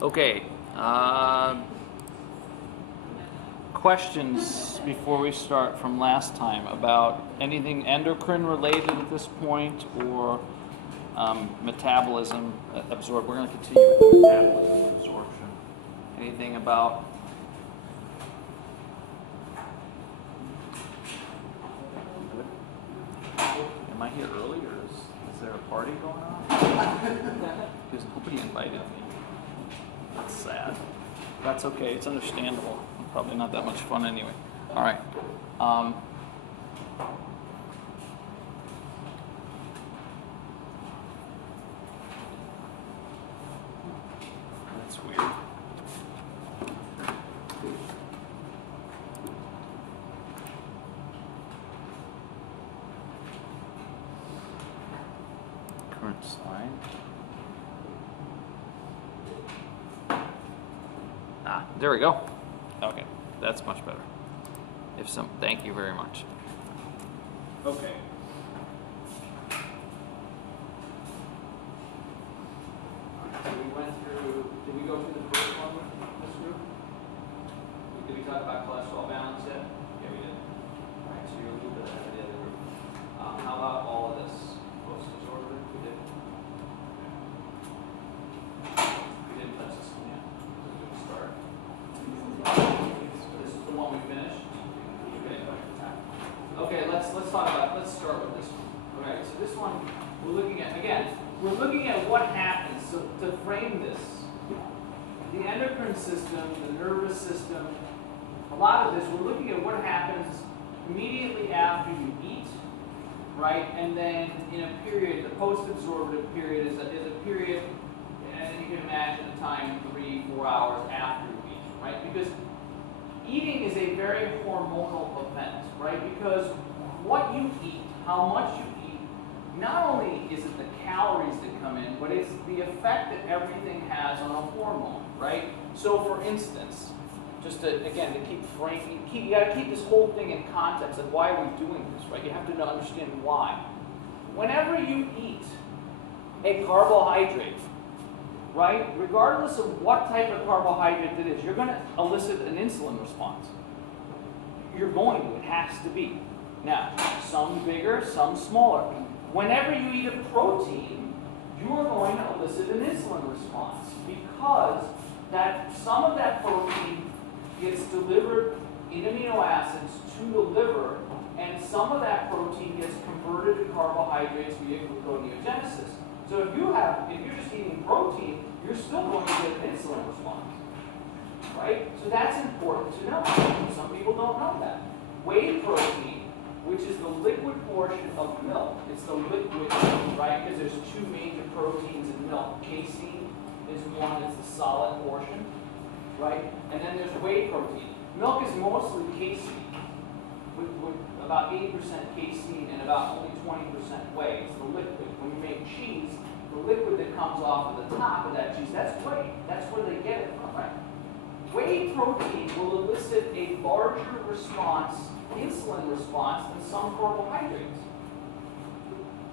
Okay. Questions before we start from last time about anything endocrine related at this point, or metabolism absorption? We're going to continue with the metabolism absorption. Anything about am I here early, or is there a party going on? Because nobody invited me. That's sad. That's okay. It's understandable. Probably not that much fun anyway. All right. That's weird. Current sign. There we go. Okay, that's much better. Thank you very much. Okay. So did we go through the first one with this group? Did we talk about cholesterol balance yet? Yeah, we did. All right, so you're a little bit ahead of the other group. How about all of this? Post-absorptive? We did. We didn't touch this one yet. This is a good start. This is the one we finished. Okay, let's start with this one. All right, so this one we're looking at what happens. So to frame this, the endocrine system, the nervous system, a lot of this, we're looking at what happens immediately after you eat, right? And then in a period, the post-absorptive period is a period, and you can imagine a time 3-4 hours after you eat, right? Because eating is a very hormonal event, right? Because what you eat, how much you eat, not only is it the calories that come in, but it's the effect that everything has on a hormone, right? So for instance, just to keep framing, you got to keep this whole thing in context of why we're doing this, right? You have to understand why. Whenever you eat a carbohydrate, right, regardless of what type of carbohydrate it is, you're going to elicit an insulin response. You're going to, it has to be. Now, some bigger, some smaller. Whenever you eat a protein, you are going to elicit an insulin response because some of that protein gets delivered in amino acids to the liver, and some of that protein gets converted to carbohydrates via gluconeogenesis. So if you're just eating protein, you're still going to get an insulin response, right? So that's important to know. Some people don't know that. Whey protein, which is the liquid portion of milk, it's the liquid, right? Because there's two major proteins in milk. Casein is one, it's the solid portion, right? And then there's whey protein. Milk is mostly casein, with about 80% casein and about only 20% whey. It's the liquid. When you make cheese, the liquid that comes off of the top of that cheese, that's whey. That's where they get it from, right? Whey protein will elicit a larger response, insulin response, than some carbohydrates.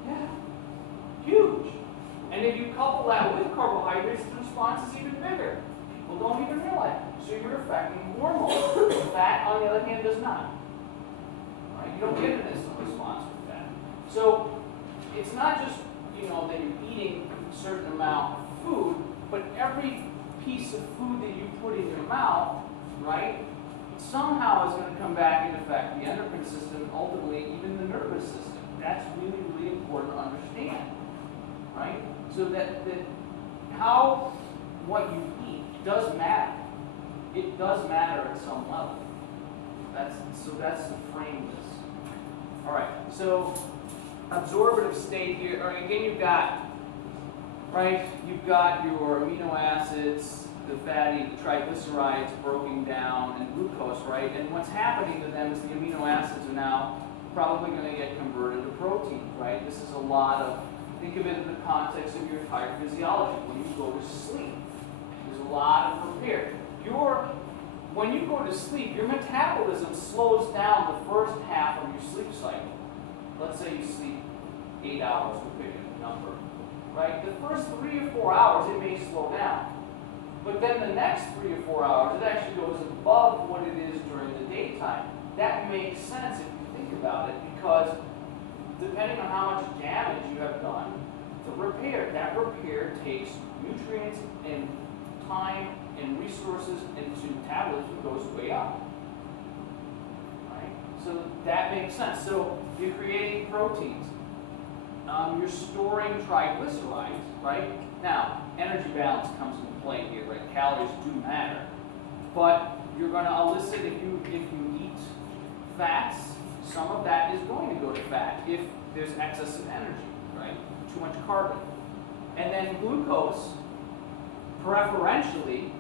Yeah, huge. And if you couple that with carbohydrates, the response is even bigger. People don't even realize. So you're affecting hormones. Fat, on the other hand, does not. Right? You don't get an insulin response with fat. So it's not just that you're eating a certain amount of food, but every piece of food that you put in your mouth, right, somehow is going to come back and affect the endocrine system, and ultimately even the nervous system. That's really, really important to understand, right? So that what you eat does matter. It does matter at some level. That's to frame this. All right, so absorptive state here, or again, you've got your amino acids, the fatty, the triglycerides broken down, and glucose, right? And what's happening to them is the amino acids are now probably going to get converted to protein, right? This is think of it in the context of your entire physiology. When you go to sleep, there's a lot of repair. When you go to sleep, your metabolism slows down the first half of your sleep cycle. Let's say you sleep 8 hours, we'll pick a number, right? The first 3 or 4 hours, it may slow down. But then the next 3 to 4 hours, it actually goes above what it is during the daytime. That makes sense if you think about it, because depending on how much damage you have done, that repair takes nutrients and time and resources into metabolism goes way up. Right? So that makes sense. So you're creating proteins. You're storing triglycerides, right? Now, energy balance comes into play here, right? Calories do matter. But you're going to elicit, if you eat fats, some of that is going to go to fat if there's excess of energy, right? Too much carbon. And then glucose preferentially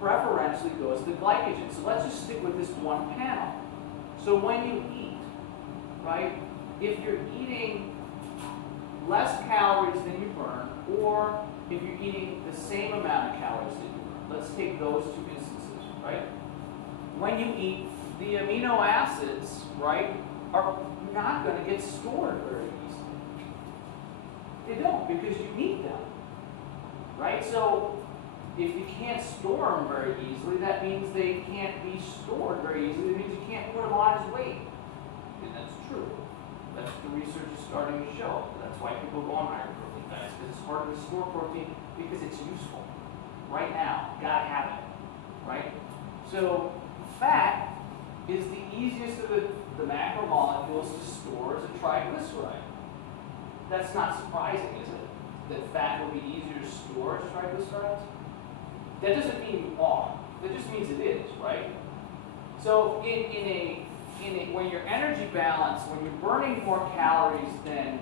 goes to glycogen. So let's just stick with this one panel. So when you eat, right, if you're eating less calories than you burn, or if you're eating the same amount of calories that you burn, let's take those two instances, right? When you eat, the amino acids, right, are not going to get stored very easily. They don't, because you need them, right? So if you can't store them very easily, that means they can't be stored very easily. It means you can't put them on as weight. And that's true. That's what the research is starting to show. That's why people go on higher protein diets, because it's harder to store protein because it's useful. Right now, gotta have it, right? So fat is the easiest of the macromolecules to store as a triglyceride. That's not surprising, is it? That fat will be easier to store as triglycerides? That doesn't mean you are. That just means it is, right? So when your energy balance, when you're burning more calories than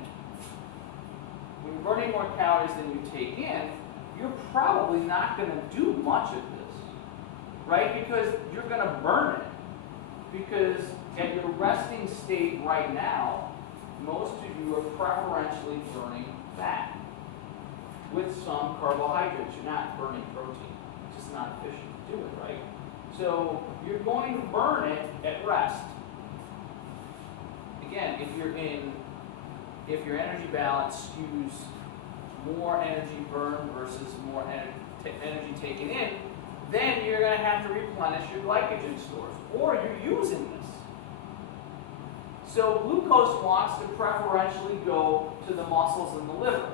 you take in, you're probably not going to do much of this, right? Because you're going to burn it. Because at your resting state right now, most of you are preferentially burning fat with some carbohydrates. You're not burning protein. It's just not efficient to do it, right? So you're going to burn it at rest. Again, if your energy balance skews more energy burned versus more energy taken in, then you're going to have to replenish your glycogen stores, or you're using this. So glucose wants to preferentially go to the muscles and the liver.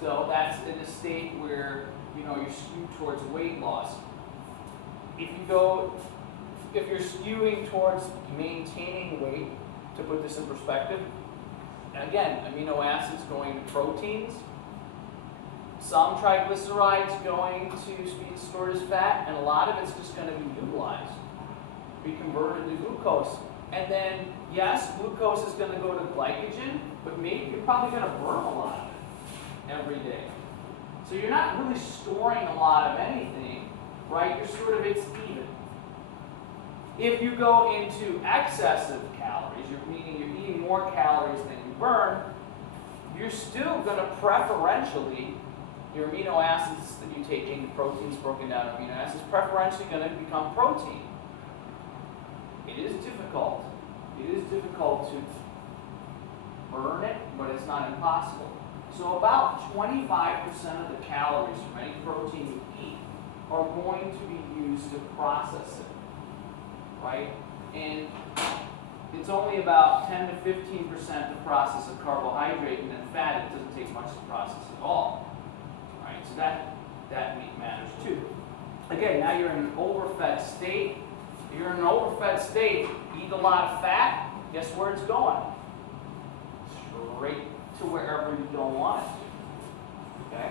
So that's in a state where you're skewed towards weight loss. If you're skewing towards maintaining weight, to put this in perspective, again, amino acids going to proteins, some triglycerides going to be stored as fat, and a lot of it's just going to be utilized, be converted to glucose. And then, yes, glucose is going to go to glycogen, but maybe you're probably going to burn a lot of it every day. So you're not really storing a lot of anything, right? It's even. If you go into excessive calories, meaning you're eating more calories than you burn, you're still going to preferentially, your amino acids that you take in, proteins broken down amino acids, preferentially going to become protein. It is difficult. It is difficult to burn it, but it's not impossible. So about 25% of the calories from any protein you eat are going to be used to process it, right? And it's only about 10 to 15% to process a carbohydrate, and then fat, it doesn't take much to process at all, right? So that matters too. Again, now you're in an overfed state. If you're in an overfed state, eat a lot of fat, guess where it's going? Straight to wherever you don't want it to. Okay?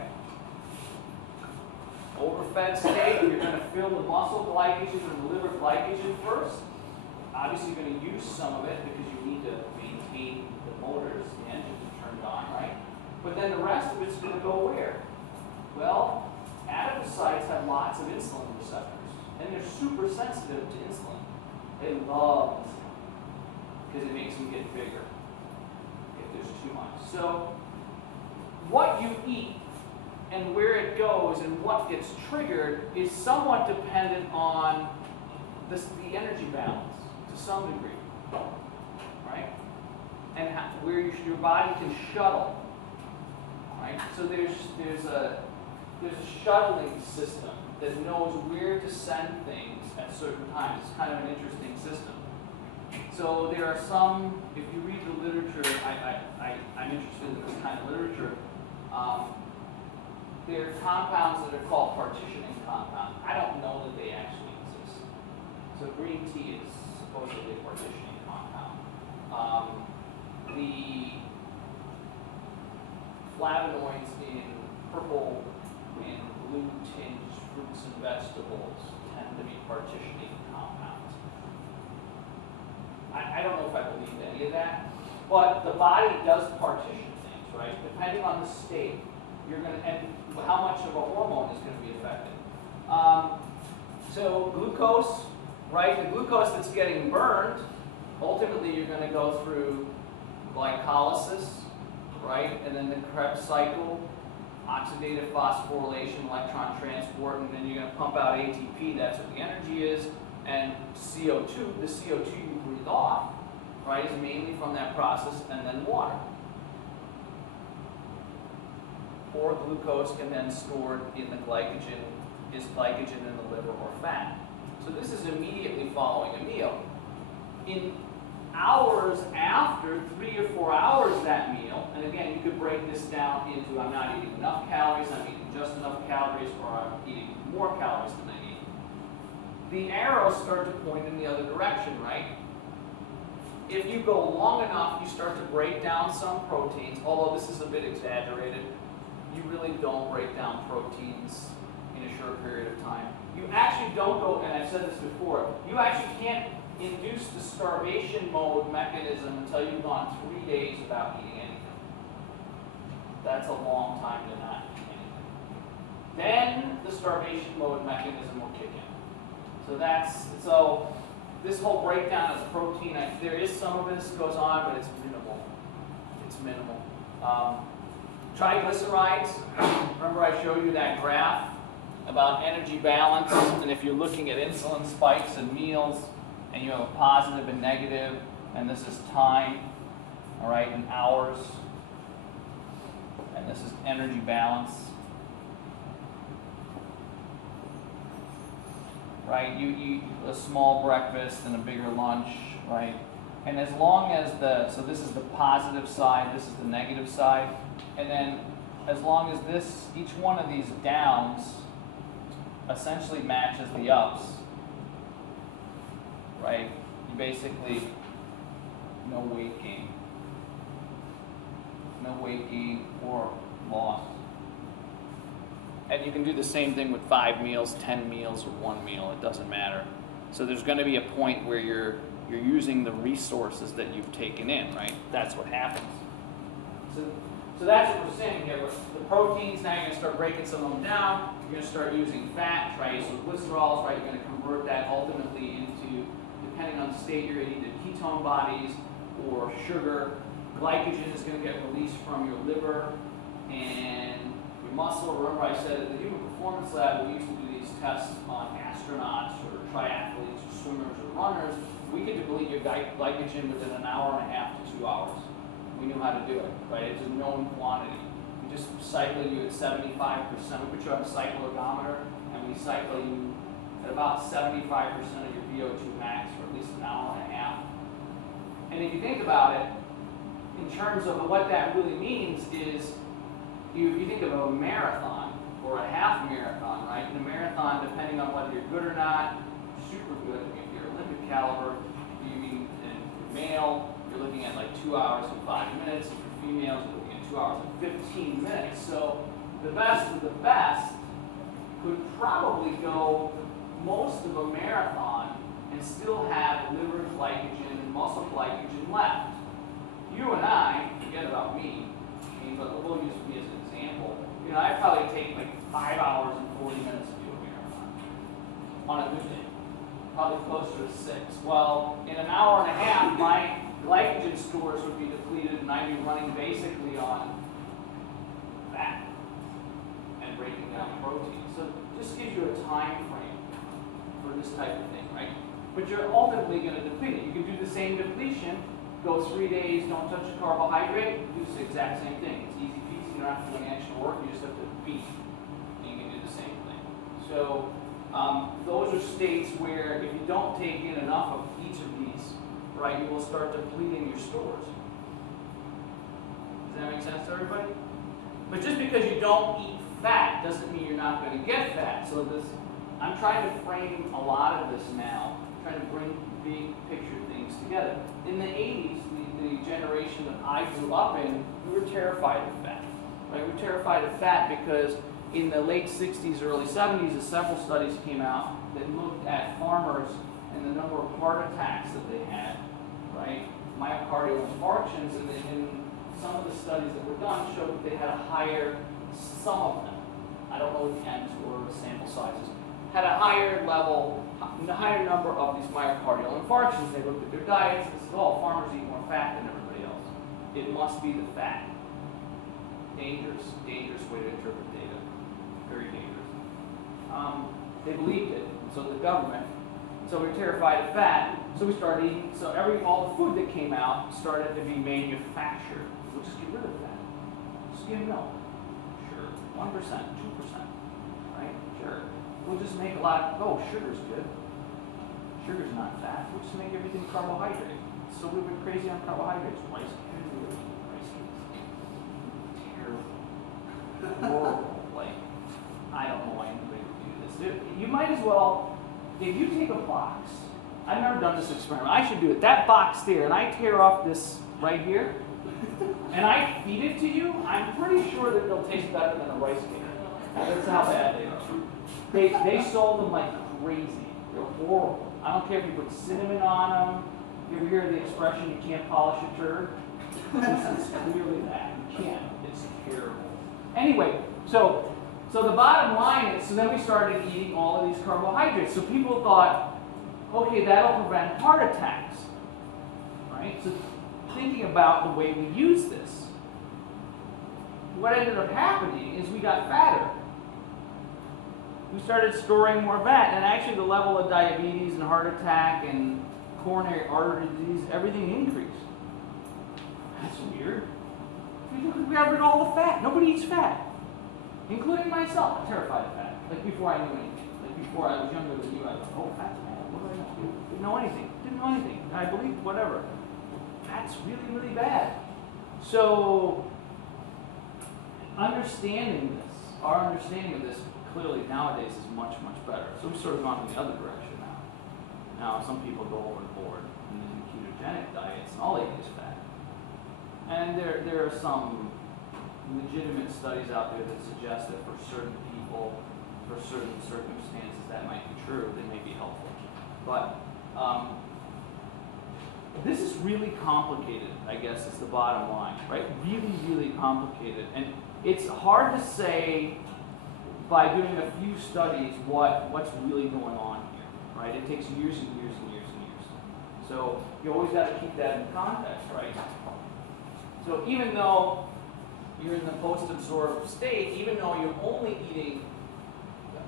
Overfed state, you're going to fill the muscle glycogen and the liver glycogen first. Obviously, you're going to use some of it because you need to maintain the motors, the engines are turned on, right? But then the rest of it's going to go where? Well, adipocytes have lots of insulin receptors, and they're super sensitive to insulin. They love insulin because it makes them get bigger if there's too much. So what you eat and where it goes and what gets triggered is somewhat dependent on the energy balance to some degree, right? And where your body can shuttle, right? So there's there's a shuttling system that knows where to send things at certain times. It's kind of an interesting system. So there are some, if you read the literature, I'm interested in this kind of literature, there are compounds that are called partitioning compounds. I don't know that they actually exist. So green tea is supposedly a partitioning compound. The flavonoids in purple and blue tinged fruits and vegetables tend to be partitioning compounds. I don't know if I believe any of that, but the body does partition things, right? Depending on the state, you're going to, and how much of a hormone is going to be affected. So glucose, right? The glucose that's getting burned, ultimately you're going to go through glycolysis, right? And then the Krebs cycle, oxidative phosphorylation, electron transport, and then you're going to pump out ATP. That's what the energy is. And CO2, the CO2 you breathe off, right, is mainly from that process, and then water. Or glucose can then stored in the glycogen, is glycogen in the liver or fat. So this is immediately following a meal. In hours after, 3 or 4 hours that meal, and again, you could break this down into I'm not eating enough calories, I'm eating just enough calories, or I'm eating more calories than I need. The arrows start to point in the other direction, right? If you go long enough, you start to break down some proteins, although this is a bit exaggerated. You really don't break down proteins in a short period of time. You actually don't go, and I've said this before, you actually can't induce the starvation mode mechanism until you've gone 3 days without eating anything. That's a long time to not eat anything. Then the starvation mode mechanism will kick in. So this whole breakdown of protein, there is some of this goes on, but it's minimal. It's minimal. Triglycerides, remember I showed you that graph about energy balance, and if you're looking at insulin spikes and meals, and you have a positive and negative, and this is time, all right, in hours, and this is energy balance. Right, you eat a small breakfast and a bigger lunch, right? And as long as so this is the positive side, this is the negative side, and then as long as each one of these downs essentially matches the ups, right? You basically, no weight gain. No weight gain or loss. And you can do the same thing with 5 meals, 10 meals, or 1 meal. It doesn't matter. So there's going to be a point where you're using the resources that you've taken in, right? That's what happens. So that's what we're saying here. The proteins, now you're going to start breaking some of them down. You're going to start using fat, triacylglycerols, right? You're going to convert that ultimately into, depending on the state, you're going to either ketone bodies or sugar. Glycogen is going to get released from your liver and muscle. Remember I said at the Human Performance Lab, we used to do these tests on astronauts or triathletes or swimmers or runners. We could deplete your glycogen within an hour and a half to 2 hours. We knew how to do it, right? It's a known quantity. We just cycle you at 75%. We put you on a cycloergometer, and we cycle you at about 75% of your VO2 max for at least an hour and a half. And if you think about it, in terms of what that really means is, if you think of a marathon or a half marathon, right? In a marathon, depending on whether you're good or not, super good. If you're Olympic caliber, if you're male, you're looking at like 2 hours and 5 minutes. If you're female, you're looking at 2 hours and 15 minutes. So the best of the best could probably go most of a marathon and still have liver glycogen and muscle glycogen left. You and I, forget about me, but we'll use me as an example. You know, I probably take like 5 hours and 40 minutes to do a marathon on a good day, probably closer to 6. Well, in an hour and a half, my glycogen stores would be depleted, and I'd be running basically on fat and breaking down protein. So this gives you a time frame for this type of thing, right? But you're ultimately going to deplete it. You can do the same depletion. Go 3 days, don't touch a carbohydrate, do the exact same thing. It's easy peasy, you don't have to do any extra work, you just have to beat. And you states where if you don't take in enough of each of these, right, you will start depleting your stores. Does that make sense to everybody? But just because you don't eat fat doesn't mean you're not going to get fat. So I'm trying to frame a lot of this now, trying to bring big picture things together. In the 80s, the generation that I grew up in, we were terrified of fat. Right? We were terrified of fat because in the late 60s, early 70s, several studies came out that looked at farmers and the number of heart attacks that they had, right? Myocardial infarctions, and some of the studies that were done showed that they had a higher, some of them, I don't know the ends or the sample sizes, had a higher level, a higher number of these myocardial infarctions. They looked at their diets and said, oh, farmers eat more fat than everybody else. It must be the fat. Dangerous way to interpret data. Very dangerous. They believed it, so the government. So we were terrified of fat, so we started eating, so all the food that came out started to be manufactured. We'll just get rid of that. Skim milk. Sure. 1%, 2%. Right? Sure. We'll just make a lot of, sugar's good. Sugar's not fat. We'll just make everything carbohydrate. So we've been crazy on carbohydrates. Rice cakes. Terrible. Horrible. Like, I don't know why anybody would do this. You might as well, if you take a box, I've never done this experiment. I should do it. That box there, and I tear off this right here, and I feed it to you, I'm pretty sure that they'll taste better than a rice cake. That's how bad they are. They sold them like crazy. They're horrible. I don't care if you put cinnamon on them. You ever hear the expression, you can't polish a turd? This is clearly that. You can't. It's terrible. Anyway, so the bottom line is, so then we started eating all of these carbohydrates. So people thought, okay, that'll prevent heart attacks. Right? So thinking about the way we use this, what ended up happening is we got fatter. We started storing more fat, and actually the level of diabetes and heart attack and coronary artery disease, everything increased. That's weird. We got rid of all the fat. Nobody eats fat, including myself. I'm terrified of fat. Like before I knew anything. Like before I was younger than you, I was like, oh, fat's bad. What do I know? Didn't know anything. Didn't know anything. I believed whatever. Fat's really, really bad. So understanding this, our understanding of this clearly nowadays is much, much better. So we've sort of gone in the other direction now. Now some people go overboard in the ketogenic diets, and all they eat is fat. And there are some legitimate studies out there that suggest that for certain people, for certain circumstances, that might be true. They may be helpful. But this is really complicated, I guess, is the bottom line, right? Really, really complicated. And it's hard to say by doing a few studies what's really going on here, right? It takes years and years and years and years. So you always got to keep that in context, right? So even though you're in the post-absorbed state, even though you're only eating,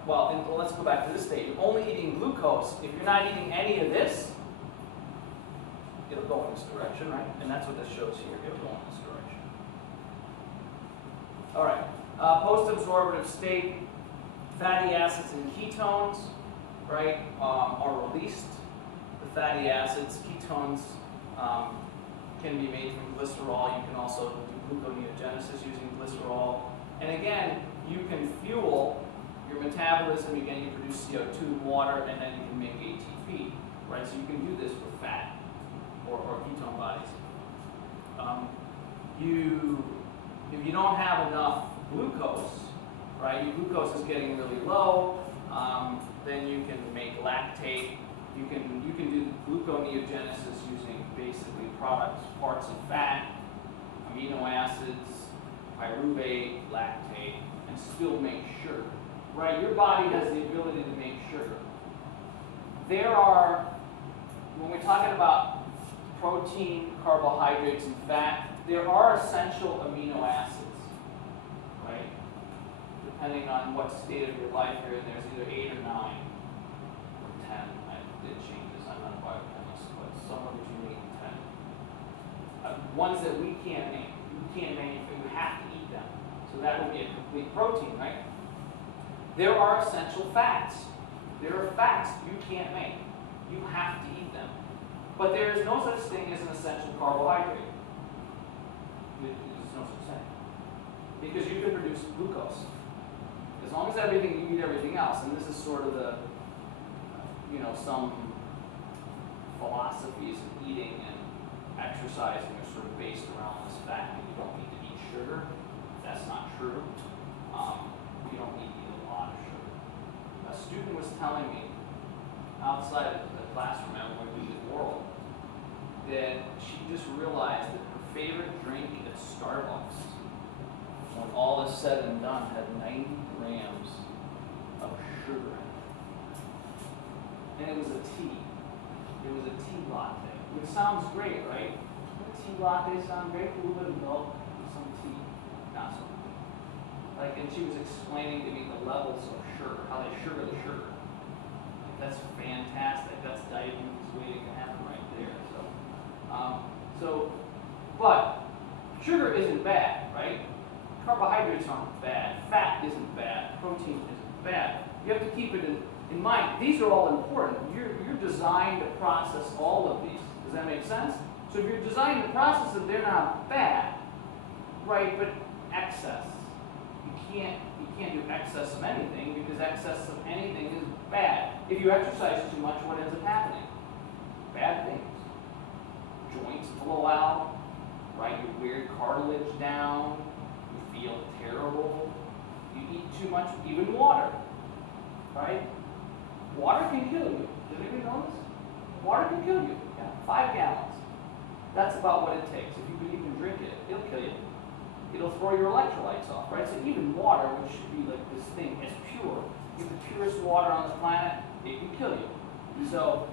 well, let's go back to this state, you're only eating glucose, if you're not eating any of this, it'll go in this direction, right? And that's what this shows here. It'll go in this direction. All right. Post-absorptive state, fatty acids and ketones, right, are released. The fatty acids, ketones can be made from glycerol. You can also do gluconeogenesis using glycerol. And again, you can fuel your metabolism. Again, you produce CO2 and water, and then you can make ATP, right? So you can do this with fat or ketone bodies. If you don't have enough glucose, right, your glucose is getting really low, then you can make lactate. You can do gluconeogenesis using basically parts of fat, amino acids, pyruvate, lactate, and still make sugar, right? Your body has the ability to make sugar. When we're talking about protein, carbohydrates, and fat, there are essential amino acids, right? Depending on what state of your life you're in, there's either 8 or 9 or 10. I did change this. I'm not a biochemist, but somewhere between 8 and 10. Ones that we can't make. You can't manufacture. You have to eat them. So that would be a complete protein, right? There are essential fats. There are fats you can't make. You have to eat them. But there is no such thing as an essential carbohydrate. There's no such thing. Because you can produce glucose. As long as you eat everything else, and this is sort of the, some philosophies of eating and exercising are sort of based around this fact that you don't need to eat sugar. That's not true. You don't need to eat a lot of sugar. A student was telling me outside of the classroom at when we did oral that she just realized that her favorite drink at Starbucks, when all is said and done, had 90 grams of sugar in it. And it was a tea. It was a tea latte, which sounds great, right? Tea lattes sound great, a little bit of milk, some tea, not so much. And she was explaining to me the levels of sugar, how they sugar the sugar. That's fantastic. That's diabetes waiting to happen right there. But sugar isn't bad, right? Carbohydrates aren't bad. Fat isn't bad. Protein isn't bad. You have to keep it in mind. These are all important. You're designed to process all of these. Does that make sense? So if you're designed to process them, they're not bad, right? But excess. You can't do excess of anything because excess of anything is bad. If you exercise too much, what ends up happening? Bad things. Joints blow out, right? You wear cartilage down, you feel terrible. You eat too much, even water, right? Water can kill you. Did anybody know this? Water can kill you. Yeah, 5 gallons. That's about what it takes. If you can even drink it, it'll kill you. It'll throw your electrolytes off, right? So even water, which should be like this thing, is pure. If the purest water on the planet, it can kill you. So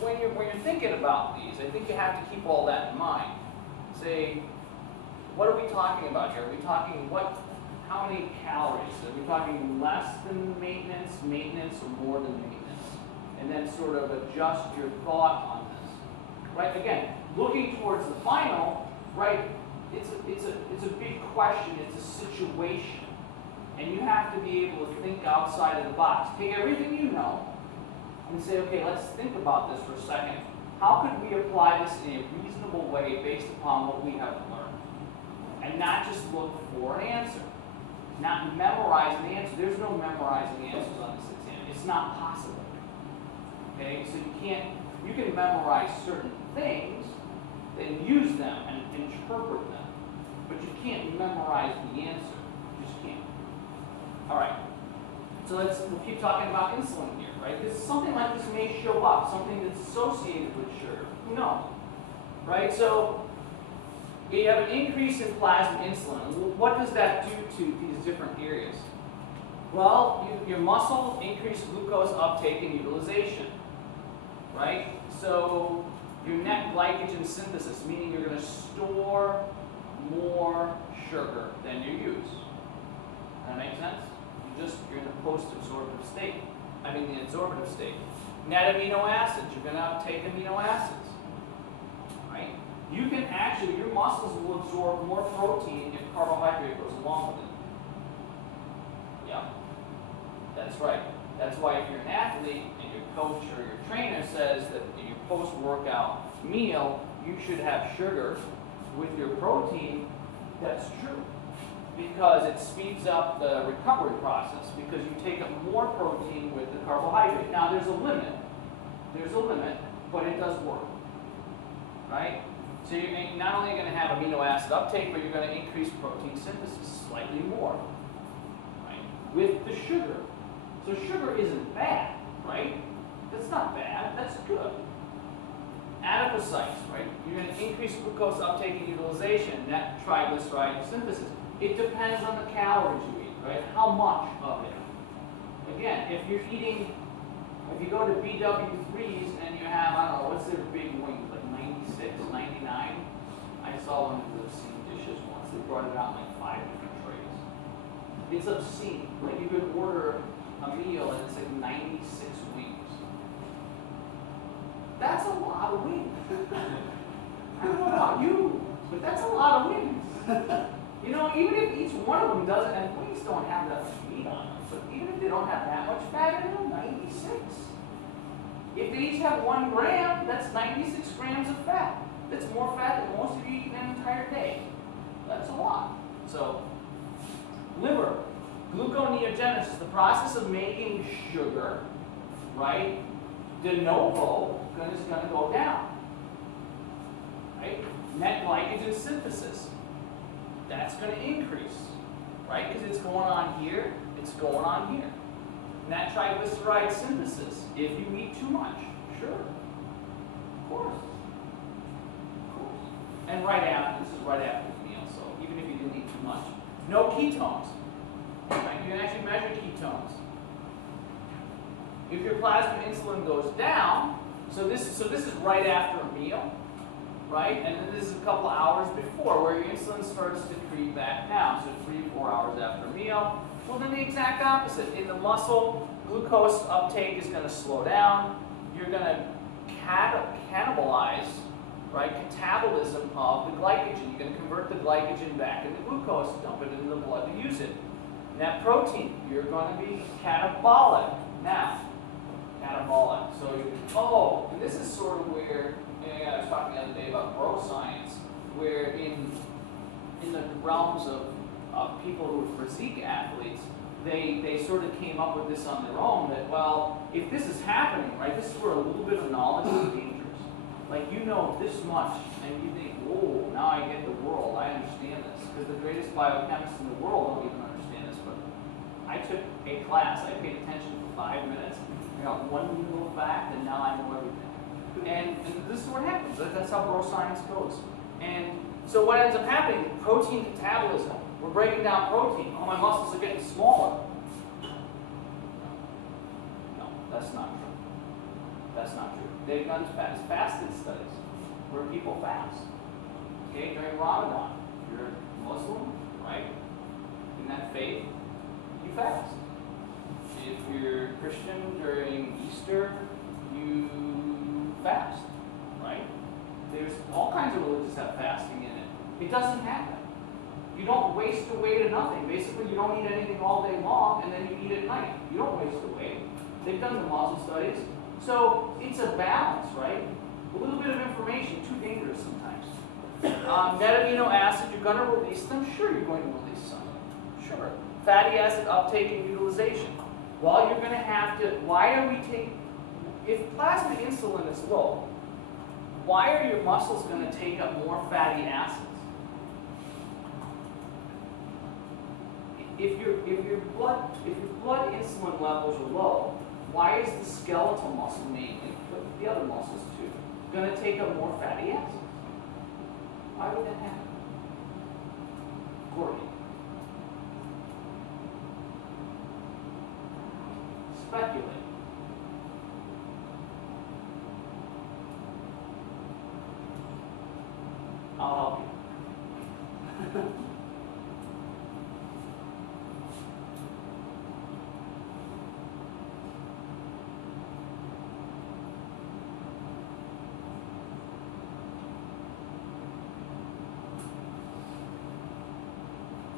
when you're thinking about these, I think you have to keep all that in mind. Say, what are we talking about here? Are we talking how many calories? Are we talking less than maintenance, or more than maintenance? And then sort of adjust your thought on this, right? Again, looking towards the final, right? It's a big question. It's a situation, and you have to be able to think outside of the box. Take everything you know and say, okay, let's think about this for a second. How could we apply this in a reasonable way based upon what we have learned? And not just look for an answer. Not memorize an answer. There's no memorizing answers on this exam. It's not possible. Okay, so you can memorize certain things and use them and interpret them. But you can't memorize the answer. You just can't. All right. So we'll keep talking about insulin here, right? Because something like this may show up, something that's associated with sugar. Who knows? Right? So you have an increase in plasma insulin. What does that do to these different areas? Well, your muscle increased glucose uptake and utilization, right? So your net glycogen synthesis, meaning you're going to store more sugar than you use. Does that make sense? You're in the post-absorptive state. The absorptive state. Net amino acids, you're going to uptake amino acids. Right? You can actually, your muscles will absorb more protein if carbohydrate goes along with it. Yeah. That's right. That's why if you're an athlete and your coach or your trainer says that in your post-workout meal, you should have sugar with your protein, that's true. Because it speeds up the recovery process because you take up more protein with the carbohydrate. Now there's a limit. But it does work. Right? So you're not only going to have amino acid uptake, but you're going to increase protein synthesis slightly more. Right? With the sugar. So sugar isn't bad, right? That's not bad, that's good. Adipocytes, right? You're going to increase glucose uptake and utilization, net triglyceride synthesis. It depends on the calories you eat, right? How much of it? Again, if you go to BW3s and you have, I don't know, what's their big wing, like 96, 99? I saw one of those obscene dishes once. They brought it out in like 5 different trays. It's obscene. Like you could order a meal and it's like 96 wings. That's a lot of wings. I don't know about you, but that's a lot of wings. Even if each one of them doesn't, and wings don't have that much meat on them, but even if they don't have that much fat in them, 96. If they each have 1 gram, that's 96 grams of fat. That's more fat than most of you eat in an entire day. That's a lot. So, liver, gluconeogenesis, the process of making sugar, right? De novo is going to go down. Right? Net glycogen synthesis, that's going to increase, right? Because it's going on here, it's going on here. Net triglyceride synthesis, if you eat too much, sure, of course. And right after, this is right after the meal, so even if you didn't eat too much. No ketones, right? You can actually measure ketones. If your plasma insulin goes down, so this is right after a meal, right? And then this is a couple hours before where your insulin starts to creep back down. So 3 to 4 hours after a meal. Well, then the exact opposite. In the muscle, glucose uptake is going to slow down. You're going to cannibalize, right, catabolism of the glycogen. You're going to convert the glycogen back into glucose, dump it into the blood to use it. Net protein, you're going to be catabolic. Now, catabolic. So, and this is sort of where, I was talking the other day about growth science, where in the realms of people who are physique athletes, they sort of came up with this on their own, that, well, if this is happening, right, this is where a little bit of knowledge is dangerous. Like, you know this much, and you think, whoa, now I get the world, I understand this. Because the greatest biochemists in the world don't even understand this, but I took a class, I paid attention for 5 minutes, I got one little fact, and now I know everything. And this is what happens. That's how growth science goes. And so what ends up happening, protein catabolism. We're breaking down protein. Oh, my muscles are getting smaller. No, that's not true. That's not true. They've done fasted studies where people fast. Okay, during Ramadan, if you're Muslim, right? In that faith, you fast. If you're Christian during Easter, you fast, right? There's all kinds of religions that have fasting in it. It doesn't happen. You don't waste away to nothing. Basically, you don't eat anything all day long, and then you eat at night. You don't waste away. They've done the Muslim studies. So it's a balance, right? A little bit of information, too dangerous sometimes. Net amino acid, you're going to release them? Sure, you're going to release some. Sure. Fatty acid uptake and utilization. Well, you're going to have to, why are we taking, if plasma insulin is low, why are your muscles going to take up more fatty acids? If your blood insulin levels are low, why is the skeletal muscle mainly, but the other muscles too, going to take up more fatty acids? Why would that happen? Courtney. Speculate. I'll help you.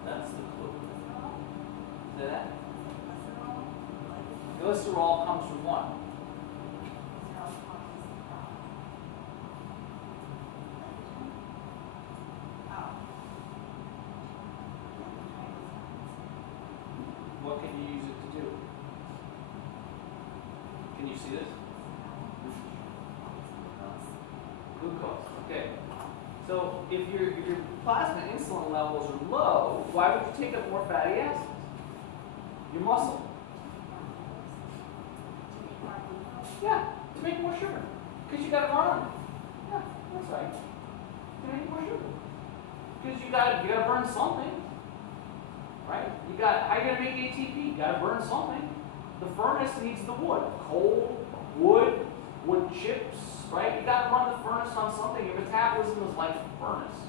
That's the clue. Is that? Glycerol comes from what? What can you use it to do? Can you see this? Glucose. Okay. So if your plasma insulin levels are low, why would you take up more fatty acids? Your muscle. Yeah, to make more sugar. Because you got to run. Yeah, that's right. To make more sugar. Because you got to burn something. Right? How are you going to make ATP? You got to burn something. The furnace needs the wood. Coal, wood chips, right? You got to run the furnace on something. Your metabolism is like a furnace,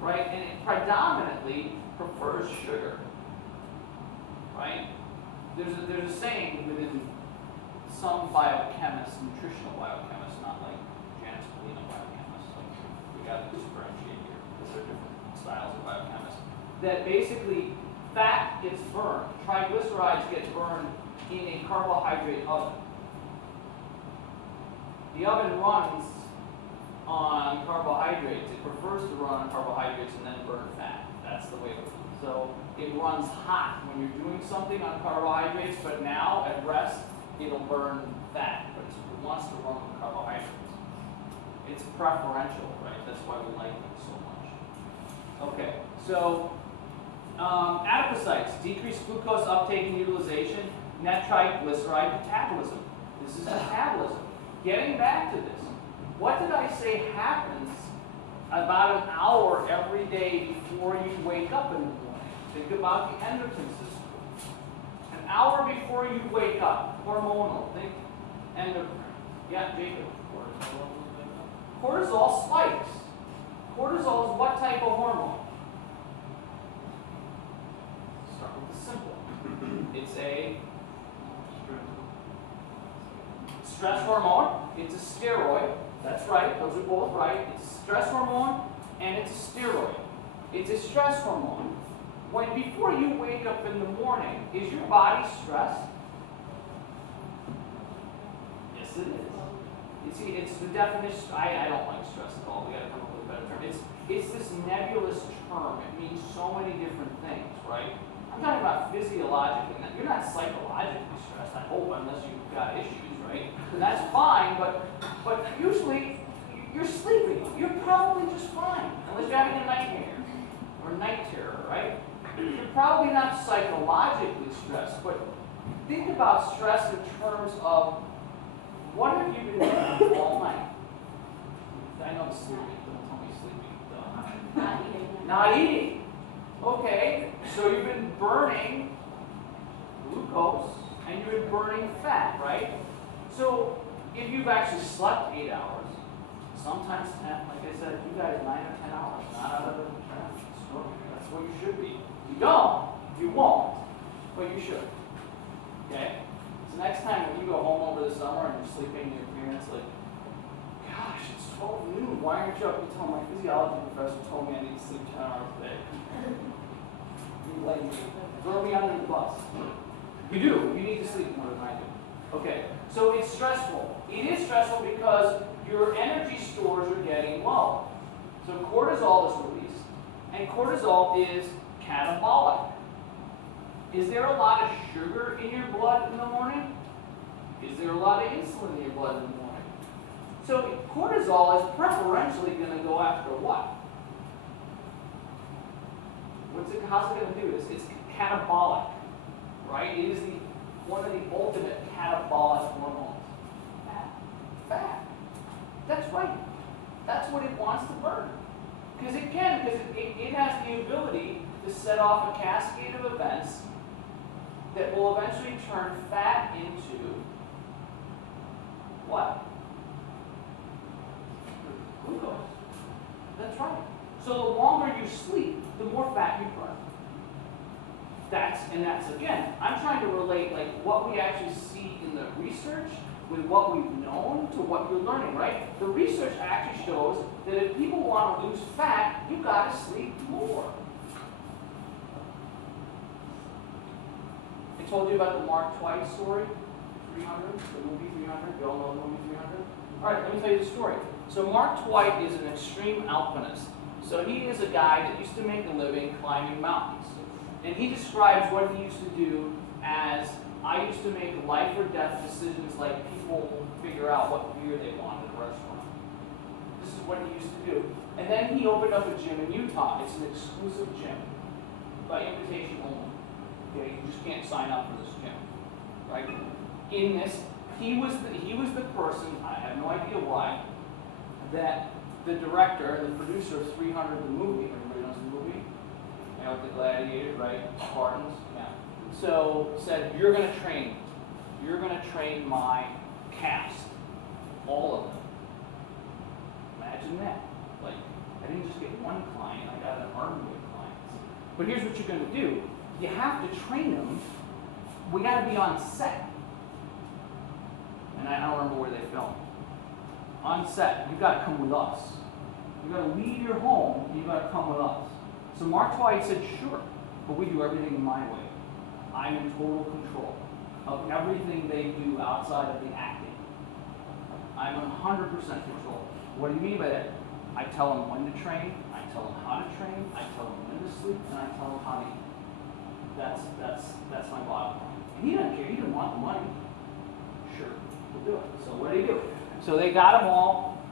right? And it predominantly prefers sugar, right? There's a saying within some biochemists, nutritional biochemists, not like Janice Polino biochemists. Like, we got to differentiate here because they're different styles of biochemists. That basically fat gets burned. Triglycerides get burned in a carbohydrate oven. The oven runs on carbohydrates. It prefers to run on carbohydrates and then burn fat. That's the way it works. So it runs hot when you're doing something on carbohydrates, but now at rest, it'll burn fat, but it wants to run on carbohydrates. It's preferential, right? That's why we like it so much. Okay, so adipocytes, decreased glucose uptake and utilization, net triglyceride metabolism. This is metabolism. Getting back to this, what did I say happens about an hour every day before you wake up in the morning? Think about the endocrine system. An hour before you wake up, hormonal, think endocrine. Yeah, Jacob. Cortisol spikes. Cortisol is what type of hormone? Start with the simple. It's a stress hormone. It's a steroid. That's right. Those are both right. It's a stress hormone and it's a steroid. It's a stress hormone. When before you wake up in the morning, is your body stressed? Yes, it is. You see, it's the definition. I don't like stress at all. We got to come up with a better term. It's this nebulous term. It means so many different things, right? I'm talking about physiologically. You're not psychologically stressed, I hope, unless you've got issues, right? And that's fine, but usually you're sleeping. You're probably just fine, unless you're having a nightmare or night terror, right? You're probably not psychologically stressed, but think about stress in terms of what have you been doing all night? I know it's sleeping. Don't tell me sleeping. Not eating. Not eating. Okay, so you've been burning glucose and you've been burning fat, right? So if you've actually slept 8 hours, sometimes 10, like I said, you guys 9 or 10 hours, not out of the traffic. That's what you should be. If you don't, you won't, but you should. Okay? So next time when you go home over the summer and you're sleeping, your parents like, gosh, it's 12 noon. Why aren't you up? You tell my physiology professor told me I need to sleep 10 hours a day. You like me. Throw me under the bus. You do. You need to sleep more than I do. Okay. So it's stressful. It is stressful because your energy stores are getting low. So cortisol is released. And cortisol is catabolic. Is there a lot of sugar in your blood in the morning? Is there a lot of insulin in your blood in the morning? So cortisol is preferentially going to go after what? How's it going to do this? It's catabolic, right? It is one of the ultimate catabolic hormones. Fat. That's right. That's what it wants to burn. Because it can, because it has the ability to set off a cascade of events that will eventually turn fat into what? Glucose. That's right. So the longer you sleep, the more fat you burn. That's again, I'm trying to relate like what we actually see in the research with what we've known to what you're learning, right? The research actually shows that if people want to lose fat, you've got to sleep more. I told you about the Mark Twain story, 300, the movie 300. You all know the movie 300? All right, let me tell you the story. So Mark Twain is an extreme alpinist. So he is a guy that used to make a living climbing mountains. And he describes what he used to do as, I used to make life or death decisions like people figure out what beer they want at a restaurant. This is what he used to do. And then he opened up a gym in Utah. It's an exclusive gym, by invitation only. Okay, you just can't sign up for this gym, right? In this, he was the person, I have no idea why, that the director and the producer of 300, the movie, everybody knows the movie? You know, the gladiator, right? Spartans, yeah. So said, you're going to train. You're going to train my cast, all of them. Imagine that. Like, I didn't just get one client, I got an army of clients. But here's what you're going to do. You have to train them. We got to be on set. And I don't remember where they filmed. On set, you've got to come with us. You've got to leave your home, and you've got to come with us. So Mark Twain said, sure. but we do everything my way. I'm in total control of everything they do outside of the acting. I'm in 100% control. What do you mean by that? I tell them when to train, I tell them how to train, I tell them when to sleep, and I tell them how to eat. That's my bottom line. And he doesn't care, he didn't want the money. Sure, we'll do it. So what do you do? So they got them all.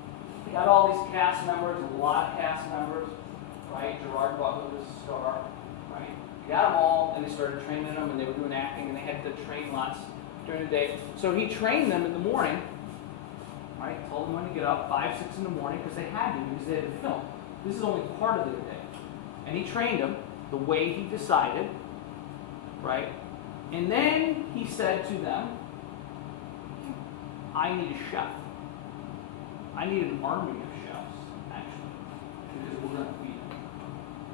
They got all these cast members, a lot of cast members, right? Gerard Butler was a star, right? They got them all, and they started training them, and they were doing acting, and they had to train lots during the day. So he trained them in the morning, right? Told them when to get up, 5, 6 in the morning, because they had to, because they had to film. This is only part of their day. And he trained them the way he decided, right? And then he said to them, I need a chef. I need an army of chefs, actually, because we're going to feed them.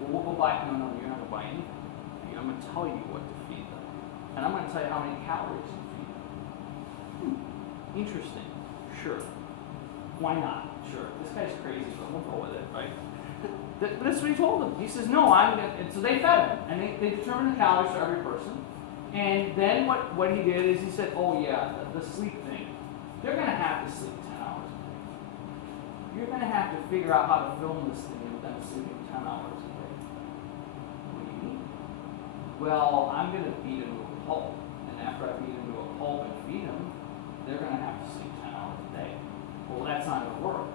Well, we'll go buy, no, you're not going to buy anything. I'm going to tell you what to feed them. And I'm going to tell you how many calories to feed them. Interesting. Sure. Why not? Sure. This guy's crazy, but we'll go with it, right? But that's what he told them. He says, no, I'm going to, and so they fed him. And they determined the calories for every person. And then what he did is he said, oh yeah, the sleep thing. They're going to have to sleep 10 hours a day. You're going to have to figure out how to film this thing with them sleeping 10 hours a day. What do you mean? Well, I'm going to beat them to a pulp. And after I beat them to a pulp and feed them, they're going to have to sleep 10 hours a day. Well, that's not going to work.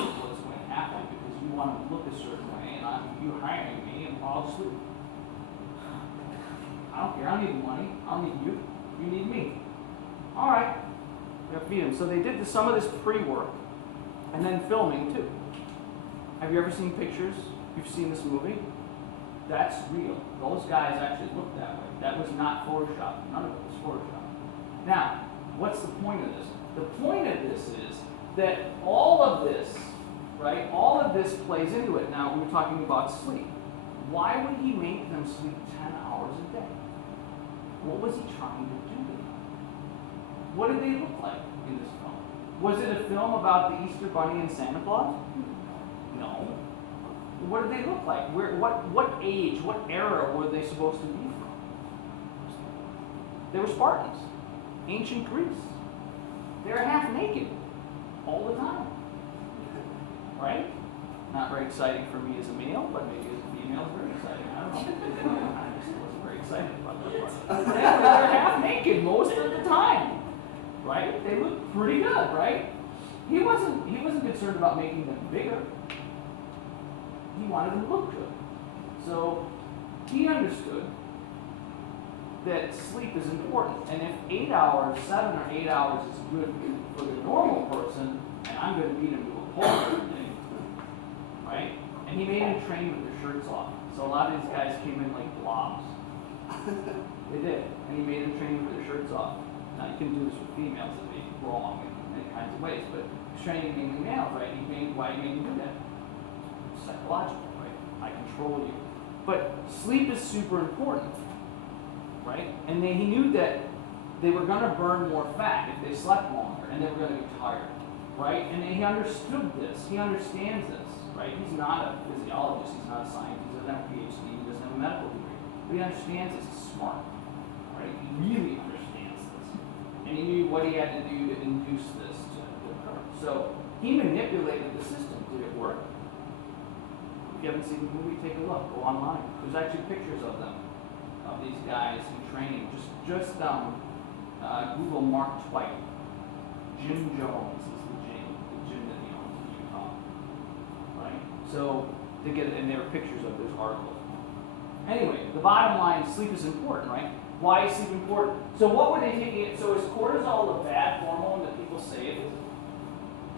What's going to happen? Because you want to look a certain way, and you hiring me, and I'll sleep. I don't care. I don't need the money. I don't need you. You need me. All right. We're going to feed them. So they did some of this pre-work, and then filming too. Have you ever seen pictures? You've seen this movie? That's real. Those guys actually look that way. That was not Photoshop. None of it was Photoshop. Now, what's the point of this? The point of this is that all of this, right, all of this plays into it. Now, we were talking about sleep. Why would he make them sleep 10 hours a day? What was he trying to do to them? What did they look like in this film? Was it a film about the Easter Bunny and Santa Claus? No. What did they look like? What age, what era were they supposed to be from? They were Spartans, ancient Greece. They were half naked all the time, right? Not very exciting for me as a male, but maybe as a female, it's very exciting. I don't know. I just wasn't very excited about that part. They're half naked most of the time, right? They look pretty good, right? He wasn't concerned about making them bigger. He wanted them to look good. So he understood that sleep is important. And if 8 hours, 7 or 8 hours is good for the normal person, and I'm going to beat him to a pulp every day, right? And he made them train with their shirts off. So a lot of these guys came in like blobs. They did. And he made them train with their shirts off. Now you can do this with females, it'd be wrong in many kinds of ways, but he's training mainly males, right? Why he made them do that? Psychological, right? I control you. But sleep is super important, right? And he knew that they were going to burn more fat if they slept longer, and they were going to be tired, right? And he understood this. He understands this, right? He's not a physiologist. He's not a scientist. He doesn't have a PhD. He doesn't have a medical degree. But he understands this. He's smart, right? He really understands this. And he knew what he had to do to induce this to occur. So he manipulated the system. Did it work? If you haven't seen the movie, take a look. Go online. There's actually pictures of them, of these guys in training. Just Google Mark Twight. Jim Jones is the gym that he owns in Utah. Right? So and there are pictures of those articles. Anyway, the bottom line, sleep is important, right? Why is sleep important? So what would they take it? So is cortisol a bad hormone that people say it is?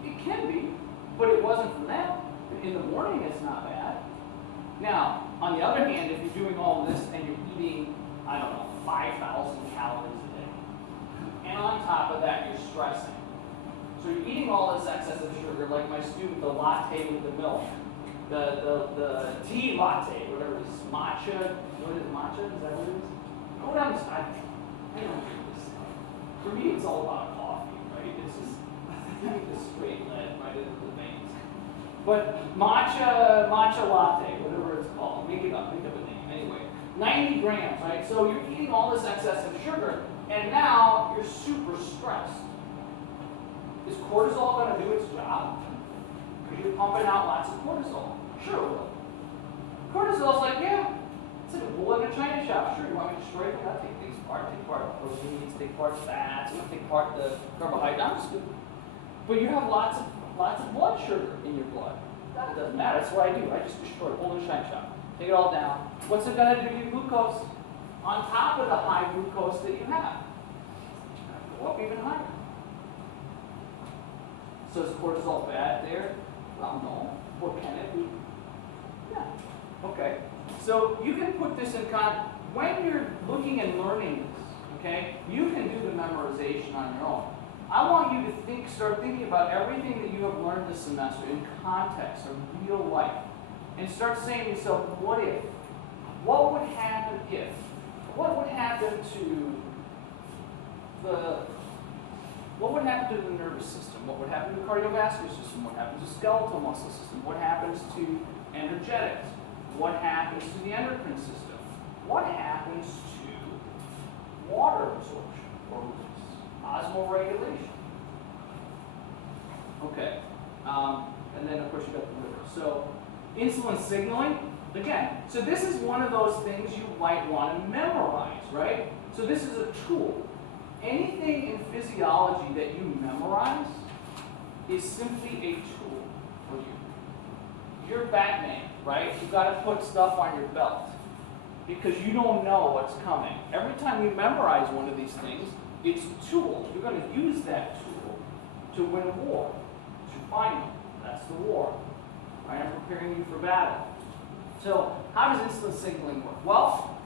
It can be, but it wasn't for them. In the morning, it's not bad. Now, on the other hand, if you're doing all this and you're eating, 5,000 calories a day, and on top of that, you're stressing. So you're eating all this excess of sugar, like my student, the latte with the milk, the tea latte, whatever it is, matcha. What is it, matcha? Is that what it is? I don't drink this stuff. For me, it's all about coffee, right? It's just giving the straight lead right into the veins. But matcha latte, whatever it's called, make up a name. Anyway, 90 grams, right? So you're eating all this excessive sugar, and now you're super stressed. Is cortisol going to do its job? Because you're pumping out lots of cortisol. Sure it will. Cortisol's like, yeah, it's like a bull in a china shop. Sure, you want me to destroy it? I'll take things apart. Take apart proteins, take apart fats, take apart the carbohydrates. But you have lots of blood sugar in your blood. That doesn't matter. That's what I do. I just destroy it. Bull in a china shop. Take it all down. What's it going to do to your glucose on top of the high glucose that you have? Go up even higher. So is cortisol bad there? Well, no. What can it be? Yeah. Okay. So you can put this in context. When you're looking and learning this, okay, you can do the memorization on your own. I want you to start thinking about everything that you have learned this semester in context of real life. And start saying to yourself, what if? What would happen if? What would happen to the nervous system? What would happen to the cardiovascular system? What happens to the skeletal muscle system? What happens to energetics? What happens to the endocrine system? What happens to water absorption or osmoregulation? Okay. And then, of course, you got the liver. So, insulin signaling, again, so this is one of those things you might want to memorize, right? So this is a tool. Anything in physiology that you memorize is simply a tool for you. You're Batman, right? You've got to put stuff on your belt because you don't know what's coming. Every time you memorize one of these things, it's a tool. You're going to use that tool to win a war, to find them. That's the war. Right? I'm preparing you for battle. So how does insulin signaling work? Well,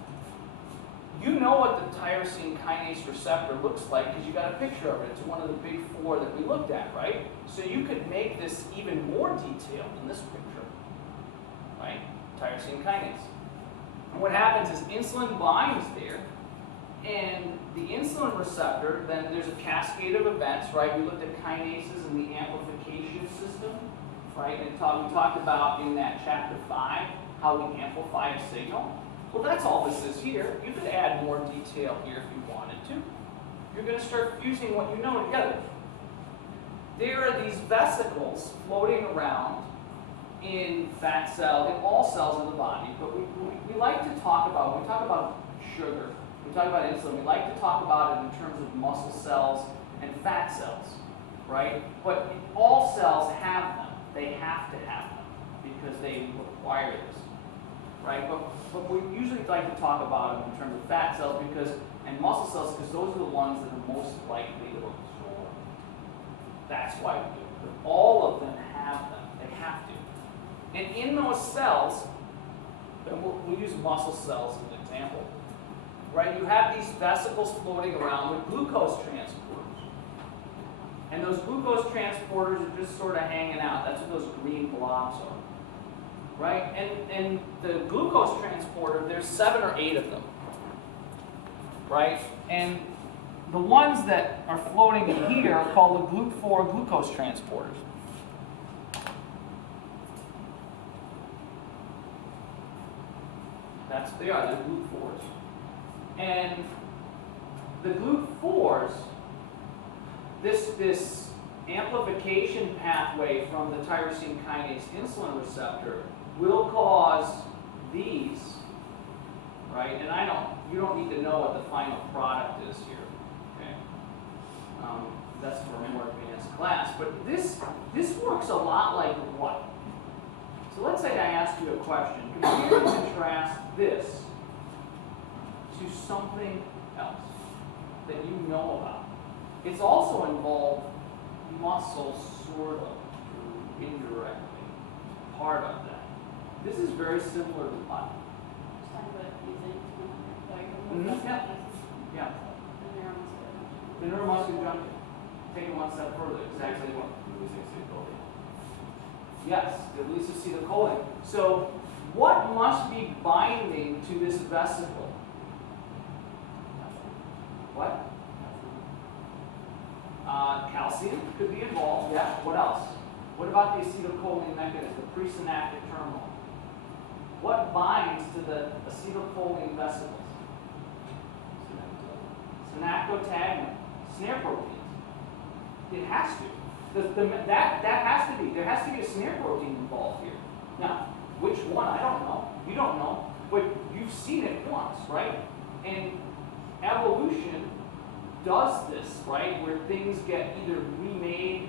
you know what the tyrosine kinase receptor looks like because you got a picture of it. It's one of the big four that we looked at, right? So you could make this even more detailed in this picture, right? Tyrosine kinase. And what happens is insulin binds there, and the insulin receptor, then there's a cascade of events, right? We looked at kinases and the amplification system, right? And we talked about in that chapter 5 how we amplify a signal. Well, that's all this is here. You could add more detail here if you wanted to. You're going to start fusing what you know together. There are these vesicles floating around in fat cells, in all cells of the body, but we like to talk about, when we talk about sugar, we talk about insulin, we like to talk about it in terms of muscle cells and fat cells, right? But all cells have them. They have to have them because they require this, right? But we usually like to talk about them in terms of fat cells and muscle cells because those are the ones that are most likely to absorb. That's why we do it. But all of them have them. They have to. And in those cells, and we'll use muscle cells as an example, right? You have these vesicles floating around with glucose transporters. And those glucose transporters are just sort of hanging out. That's what those green blobs are. Right? And the glucose transporter, there's 7 or 8 of them. Right? And the ones that are floating in here are called the GLUT4 glucose transporters. That's what they are, they're GLUT4s. And the GLUT4s, this amplification pathway from the tyrosine kinase insulin receptor will cause these, right? And you don't need to know what the final product is here, okay? That's for a more advanced class. But this works a lot like what? So let's say I ask you a question. Compare and contrast this to something else that you know about. It's also involved muscle, sort of, indirectly, part of that. This is very similar to body. Yeah. The neuromuscular junction. Take it one step further. Exactly what? Yes, the release of acetylcholine. So, what must be binding to this vesicle? What? Calcium could be involved. Yeah. What else? What about the acetylcholine mechanism, the presynaptic terminal? What binds to the acetylcholine vesicles? Synaptotagmin, snare proteins. It has to. That has to be. There has to be a snare protein involved here. Now, which one? I don't know. You don't know. But you've seen it once, right? And evolution does this, right? Where things get either remade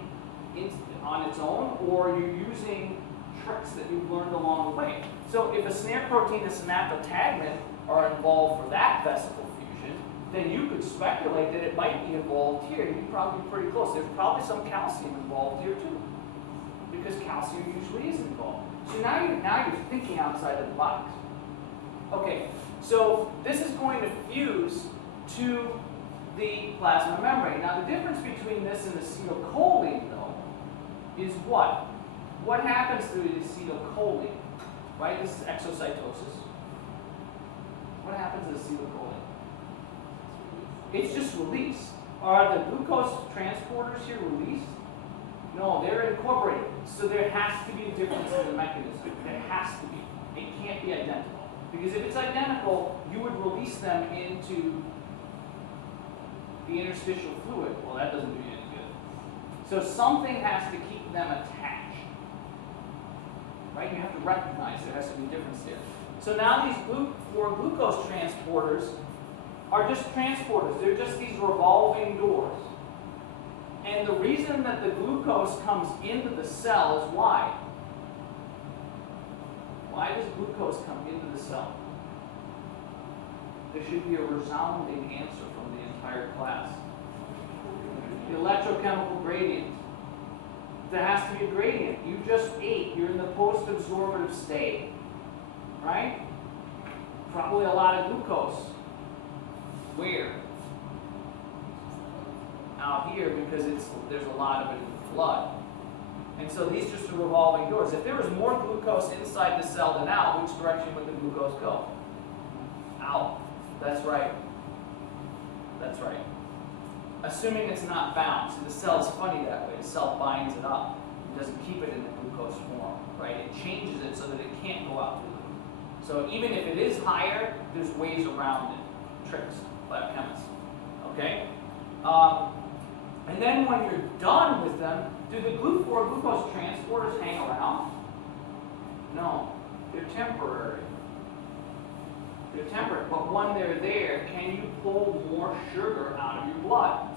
on its own, or you're using tricks that you've learned along the way. So if a snare protein and synaptotagmin are involved for that vesicle fusion, then you could speculate that it might be involved here. You'd probably be pretty close. There's probably some calcium involved here too, because calcium usually is involved. So now you're thinking outside of the box. Okay, so this is going to fuse to the plasma membrane. Now the difference between this and acetylcholine, though, is what? What happens to the acetylcholine? Right? This is exocytosis. What happens to acetylcholine? It's just released. Are the glucose transporters here released? No, they're incorporated. So there has to be a difference in the mechanism. There has to be. It can't be identical. Because if it's identical, you would release them into the interstitial fluid. Well, that doesn't do you any good. So something has to keep them attached. Right? You have to recognize there has to be a difference there. So now these glucose transporters are just transporters. They're just these revolving doors. And the reason that the glucose comes into the cell is why? Why does glucose come into the cell? There should be a resounding answer from the entire class. The electrochemical gradient. There has to be a gradient. You just ate. You're in the post-absorptive state. Right? Probably a lot of glucose. Where? Out here, because there's a lot of it in the blood. And so these are just revolving doors. If there was more glucose inside the cell than out, which direction would the glucose go? Out. That's right. That's right. Assuming it's not bound. So the cell's funny that way. The cell binds it up. It doesn't keep it in the glucose form. Right? It changes it so that it can't go out to the glucose. So even if it is higher, there's ways around it. Tricks. Biochemists. Okay? And then when you're done with them, do the glucose transporters hang around? No. They're temporary. They're temporary. But when they're there, can you pull more sugar out of your blood?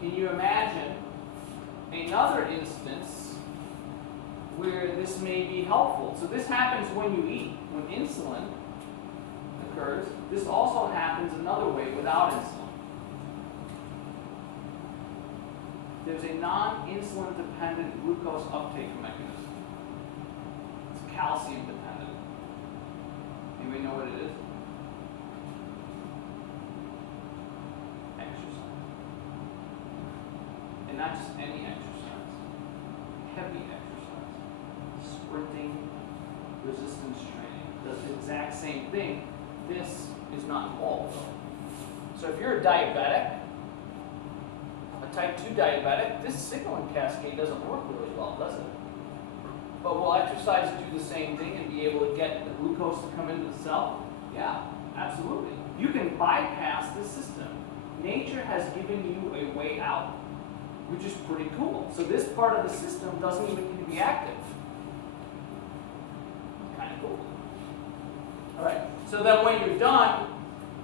Can you imagine another instance where this may be helpful? So this happens when you eat. When insulin occurs, this also happens another way without insulin. There's a non-insulin dependent glucose uptake mechanism. It's calcium dependent. Anybody know what it is? Exercise. And not just any exercise. Heavy exercise. Sprinting, resistance training. Does the exact same thing. This is not involved though. So if you're a diabetic, type 2 diabetic, this signaling cascade doesn't work really well, does it? But will exercise do the same thing and be able to get the glucose to come into the cell? Yeah, absolutely. You can bypass the system. Nature has given you a way out, which is pretty cool. So this part of the system doesn't even need to be active. Kind of cool. All right, so then when you're done,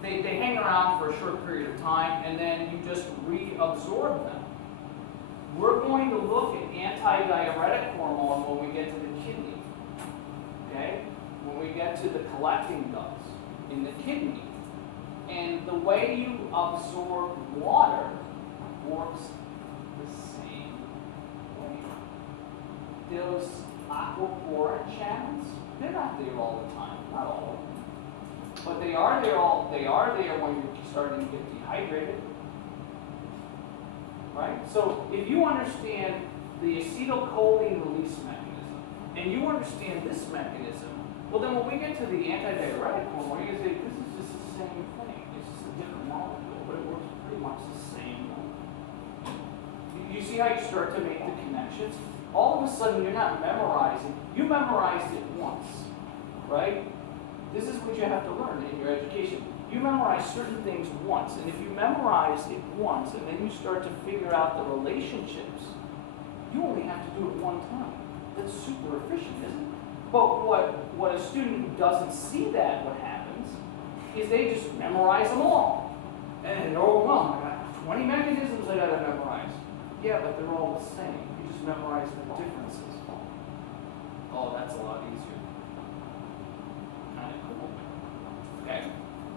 they hang around for a short period of time, and then you just reabsorb them. We're going to look at antidiuretic hormone when we get to the kidney. Okay? When we get to the collecting ducts in the kidney. And the way you absorb water works the same way. Those aquaporin channels, they're not there all the time, not all of them. But they are there when you're starting to get dehydrated. Right? So if you understand the acetylcholine release mechanism, and you understand this mechanism, well then when we get to the antidiuretic hormone, you're going to say, this is just the same thing. It's just a different molecule, but it works pretty much the same way. You see how you start to make the connections? All of a sudden you're not memorizing. You memorized it once. right? This is what you have to learn in your education. You memorize certain things once, and if you memorize it once and then you start to figure out the relationships, you only have to do it one time. That's super efficient, isn't it? But what a student who doesn't see that, what happens, is they just memorize them all. And they're overwhelmed. I got 20 mechanisms I gotta memorize. Yeah, but they're all the same. You just memorize the differences. Oh, that's a lot easier. Kind of cool. Okay.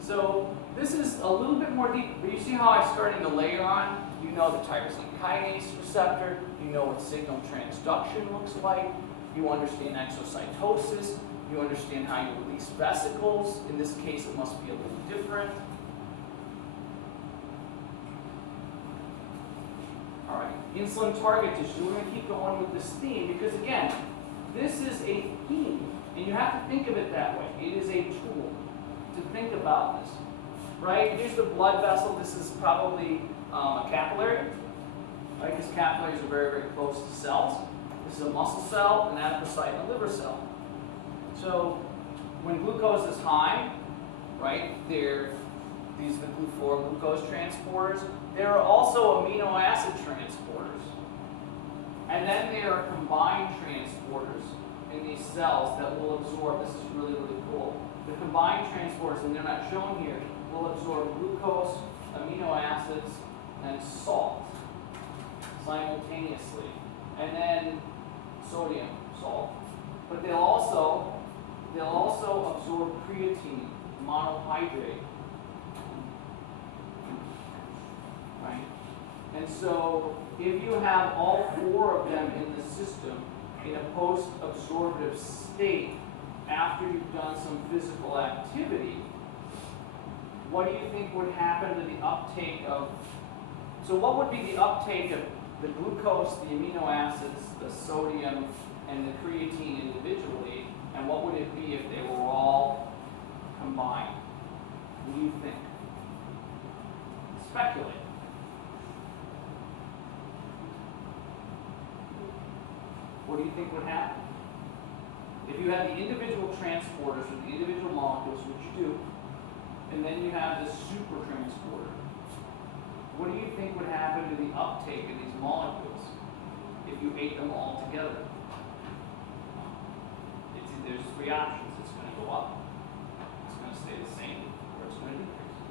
So this is a little bit more deep, but you see how I'm starting to layer on? You know the tyrosine kinase receptor, you know what signal transduction looks like, you understand exocytosis, you understand how you release vesicles. In this case, it must be a little different. All right, insulin target tissue. We're going to keep going with this theme because, again, this is a theme, and you have to think of it that way. It is a tool to think about this, right? Here's the blood vessel. This is probably a capillary, right? Because capillaries are very, very close to cells. This is a muscle cell, an adipocyte, and a liver cell. So when glucose is high, right, these are the 4-glucose transporters. There are also amino acid transporters. And then there are combined transporters in these cells that will absorb. This is really, really cool. The combined transporters, and they're not shown here, will absorb glucose, amino acids, and salt simultaneously. And then sodium, salt. But they'll also absorb creatine, monohydrate. Right? And so if you have all 4 of them in the system in a post-absorptive state after you've done some physical activity, what do you think would happen to the uptake of, so what would be the uptake of the glucose, the amino acids, the sodium, and the creatine individually, and what would it be if they were all combined? What do you think? Speculate. What do you think would happen? If you had the individual transporters or the individual molecules, which you do, and then you have the super transporter, what do you think would happen to the uptake of these molecules if you ate them all together? There's 3 options. It's going to go up, it's going to stay the same, or it's going to decrease.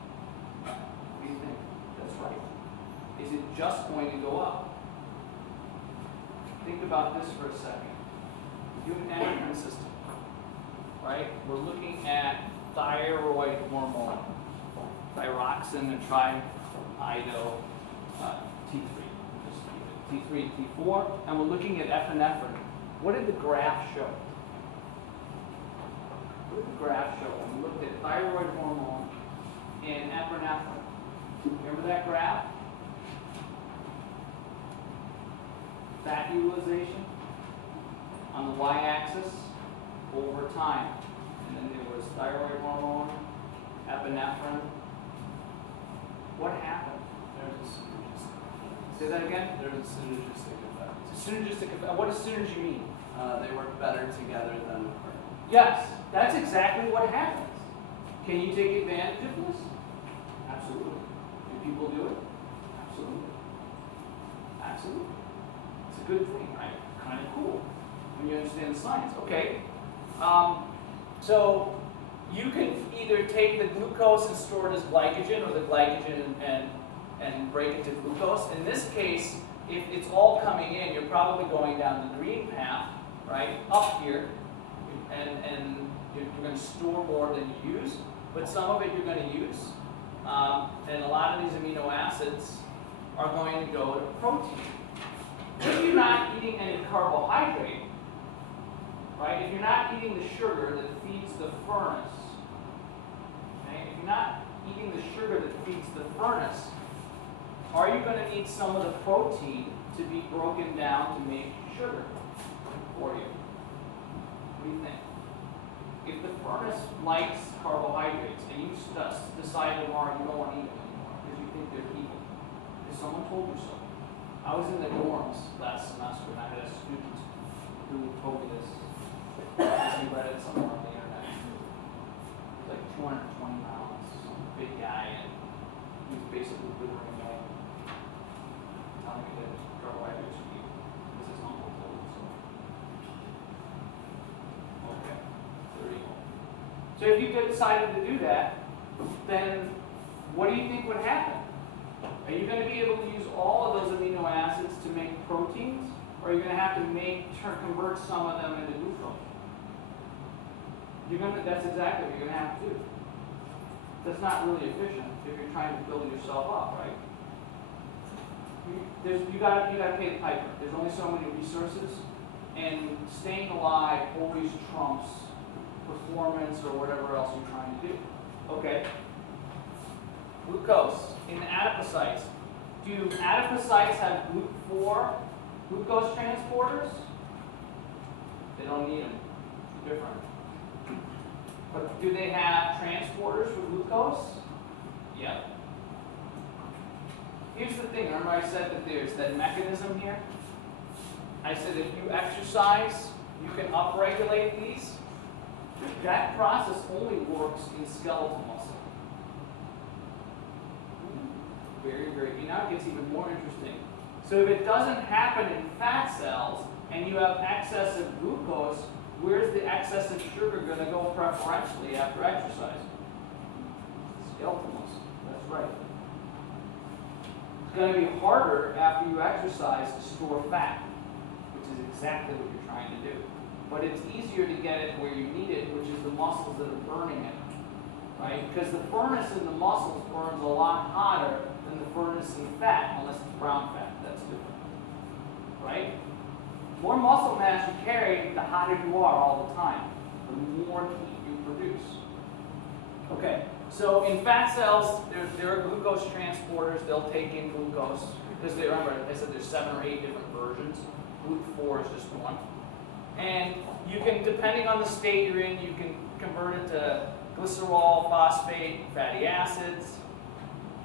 What do you think? That's right. Is it just going to go up? Think about this for a second. The human endocrine system, right? We're looking at thyroid hormone, thyroxine and triido T3. Just T3 and T4, and we're looking at epinephrine. What did the graph show? What did the graph show when we looked at thyroid hormone and epinephrine? Remember that graph? Fat utilization on the y-axis over time. And then there was thyroid hormone, epinephrine. What happened? There's a synergistic effect. Say that again? There's a synergistic effect. It's a synergistic effect. What does synergy mean? They work better together than apart. Yes, that's exactly what happens. Can you take advantage of this? Absolutely. Do people do it? Absolutely. Absolutely. It's a good thing, right? Kind of cool when you understand the science. Okay. So you can either take the glucose and store it as glycogen, or the glycogen and break it to glucose. In this case, if it's all coming in, you're probably going down the green path, right, up here, and you're going to store more than you use, but some of it you're going to use. And a lot of these amino acids are going to go to protein. If you're not eating any carbohydrate, right, if you're not eating the sugar that feeds the furnace, okay, if you're not eating the sugar that feeds the furnace, are you going to need some of the protein to be broken down to make sugar for you? What do you think? If the furnace likes carbohydrates and you decide tomorrow you don't want to eat them anymore because you think they're evil, because someone told you so. I was in the dorms last semester and I had a student who told me this. He read it somewhere on the internet. 220 pounds, some big guy, and he was basically withering away, telling me that carbohydrates should eat, because his uncle told him so. Okay, there you go. So if you decided to do that, then what do you think would happen? Are you going to be able to use all of those amino acids to make proteins, or are you going to have to convert some of them into glucose? That's exactly what you're going to have to do. That's not really efficient if you're trying to build yourself up, right? You got to pay the piper. There's only so many resources, and staying alive always trumps performance or whatever else you're trying to do. Okay. Glucose in adipocytes. Do adipocytes have GLUT4 glucose transporters? They don't need them. Different. But do they have transporters for glucose? Yep. Here's the thing. Remember I said that there's that mechanism here? I said if you exercise, you can upregulate these. That process only works in skeletal muscle. Very, very, now it gets even more interesting. So if it doesn't happen in fat cells and you have excessive glucose, where's the excessive sugar going to go preferentially after exercise? Skeletal muscle. That's right. It's going to be harder after you exercise to store fat, which is exactly what you're trying to do. But it's easier to get it where you need it, which is the muscles that are burning it. Right? Because the furnace in the muscles burns a lot hotter than the furnace in fat, unless it's brown fat. That's different. Right? The more muscle mass you carry, the hotter you are all the time. The more heat you produce. Okay, so in fat cells, there are glucose transporters. They'll take in glucose. Because remember, I said there's 7 or 8 different versions. GLUT4 is just one. And you can, depending on the state you're in, you can convert it to glycerol, phosphate, fatty acids.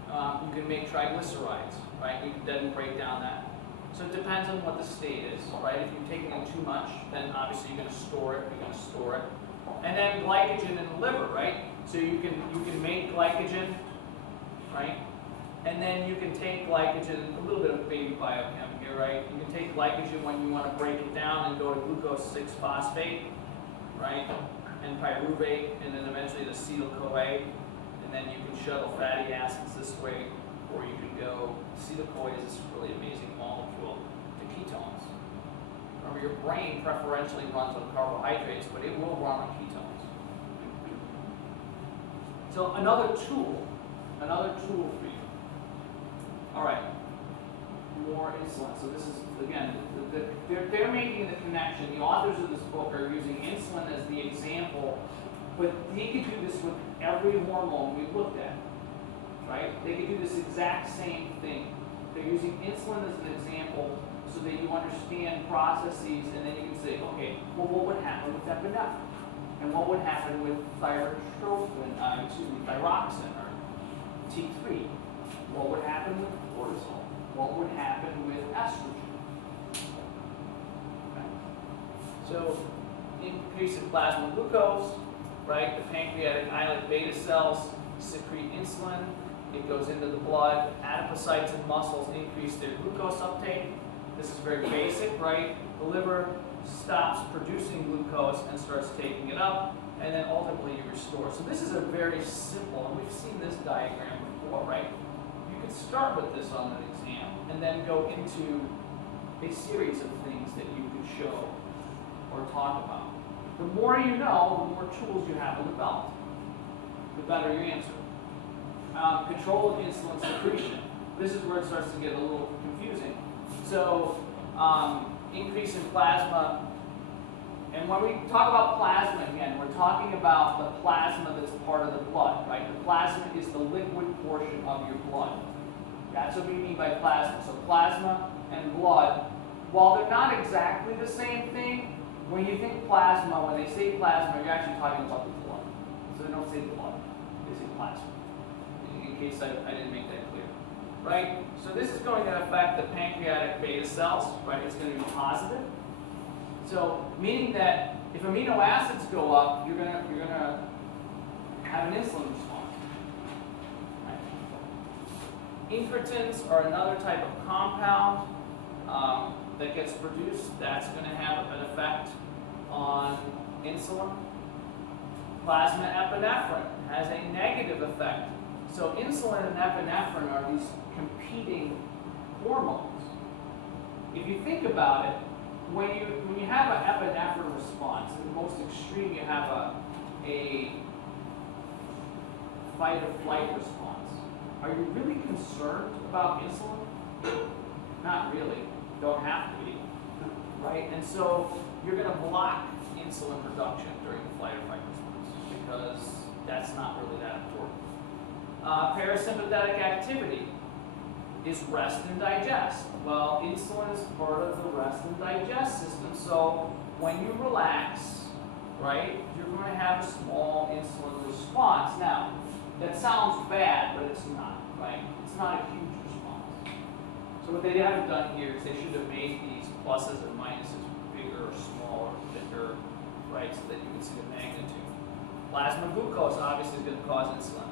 You can make triglycerides, right? You can then break down that. So it depends on what the state is, right? If you're taking in too much, then obviously you're going to store it. And then glycogen in the liver, right? So you can make glycogen, right? And then you can take glycogen, a little bit of baby biochem here, right? You can take glycogen when you want to break it down and go to glucose 6-phosphate, right? And pyruvate, and then eventually the acetyl-CoA, and then you can shuttle fatty acids this way, or you can go, acetyl-CoA is this really amazing molecule, to ketones. Remember, your brain preferentially runs on carbohydrates, but it will run on ketones. So another tool for you. All right, more insulin. So this is, again, they're making the connection. The authors of this book are using insulin as the example, but they could do this with every hormone we've looked at, right? They could do this exact same thing. They're using insulin as an example so that you understand processes, and then you can say, okay, well, what would happen with epinephrine? And what would happen with thyroxine or T3? What would happen with cortisol? What would happen with estrogen? Okay. So, increase in plasma glucose, right? The pancreatic islet beta cells secrete insulin. It goes into the blood. Adipocytes and muscles increase their glucose uptake. This is very basic, right? The liver stops producing glucose and starts taking it up, and then ultimately you restore. So this is a very simple, and we've seen this diagram before, right? You could start with this on an exam, and then go into a series of things that you could show or talk about. The more you know, the more tools you have in the belt, the better your answer. Control of insulin secretion. This is where it starts to get a little confusing. So, increase in plasma. And when we talk about plasma, again, we're talking about the plasma that's part of the blood, right? The plasma is the liquid portion of your blood. That's what we mean by plasma. So plasma and blood, while they're not exactly the same thing, when you think plasma, when they say plasma, you're actually talking about the blood. So they don't say blood, they say plasma. In case I didn't make that clear. Right? So this is going to affect the pancreatic beta cells, right? It's going to be positive. So meaning that if amino acids go up, you're gonna have an insulin response. Right? Incretins are another type of compound that gets produced. That's going to have an effect on insulin. Plasma epinephrine has a negative effect. So insulin and epinephrine are these competing hormones. If you think about it, when you have an epinephrine response, in the most extreme, you have a fight or flight response. Are you really concerned about insulin? Not really. Don't have to be, right? And so you're going to block insulin production during the flight or fight response because that's not really that important. Parasympathetic activity is rest and digest. Well, insulin is part of the rest and digest system. So when you relax, right, you're going to have a small insulin response. Now, that sounds bad, but it's not, right? It's not a huge response. So what they haven't done here is they should have made these pluses and minuses bigger or smaller, thicker, right, so that you can see the magnitude. Plasma glucose obviously is going to cause insulin.